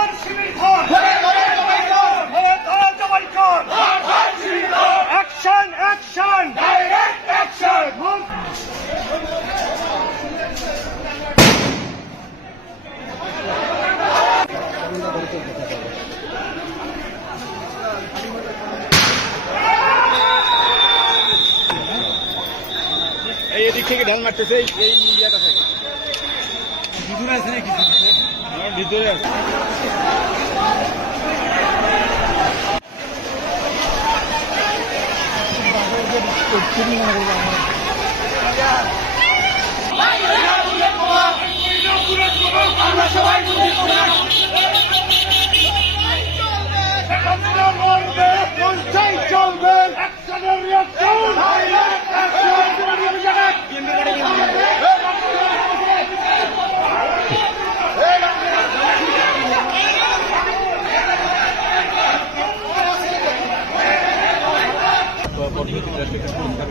আর শিবির ঘর দাঁড়া জবাই কর। অ্যাকশন অ্যাকশন ডাইরেক্ট অ্যাকশন এই এদিক থেকে ঢাল মারতেছে এই এই ইয়েটা থেকে। ভিতরে আছে নাকি আমার ভিতরে আছে পঞ্চায়েত পদ্ধতি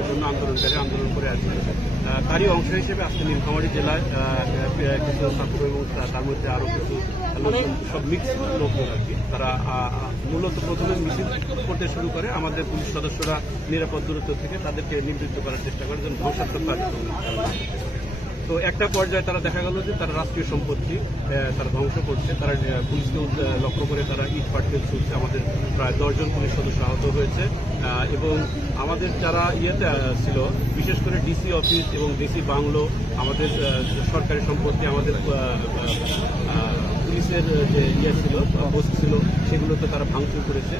জন্য আন্দোলনকারী আন্দোলন করে আছে তারই অংশ হিসেবে আজকে নীলফামারী জেলায় কিছু ছাত্র এবং তার মধ্যে আরও কিছু সব মিক্স লোকজন আর কি তারা মূলত প্রথমে মিছিল করতে শুরু করে আমাদের পুলিশ সদস্যরা নিরাপদ দূরত্ব থেকে তাদেরকে নিবৃত্ত করার চেষ্টা করে যেন ধ্বংসাত্মক কার্যক্রম। তো একটা পর্যায়ে তারা দেখা গেল যে তারা রাষ্ট্রীয় সম্পত্তি তারা ধ্বংস করছে। তারা পুলিশকে লক্ষ্য করে তারা ইট পাটকেল ছুটছে। আমাদের প্রায় দশজন পুলিশ সদস্য আহত হয়েছে। এবং আমাদের যারা ইয়েতে ছিল, বিশেষ করে ডিসি অফিস এবং ডিসি বাংলো, আমাদের সরকারি সম্পত্তি, আমাদের পুলিশের যে ইয়ে ছিল, পোস্ট ছিল, সেগুলোতে তারা ভাঙচুর করেছে।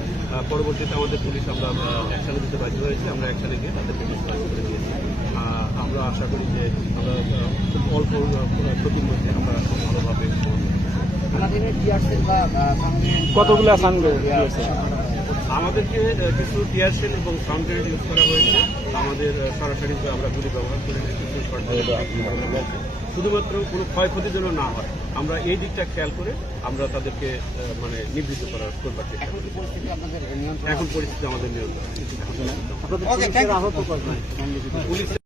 পরবর্তীতে আমাদের পুলিশ আমরা অ্যাকশনে দিতে বাধ্য হয়েছে। আমরা অ্যাকশনে গিয়ে তাদেরকে ডিসকাস করে দিয়েছি। আমরা আশা করি যে আমরা অল্প ক্ষতির মধ্যে আমরা ভালোভাবে। কতগুলো আমাদেরকে কিছু টিয়ারশেল এবং সাউন্ড ইউজ করা হয়েছে। আমাদের সরাসরি আমরা গুলি ব্যবহার করে কিছু শুধুমাত্র কোনো ক্ষয়ক্ষতি যেন না হয় আমরা এই দিকটা খেয়াল করে আমরা তাদেরকে মানে নিবৃত্ত করার করবার চেষ্টা করি এখন পরিস্থিতি আমাদের নিয়ন্ত্রণ পুলিশ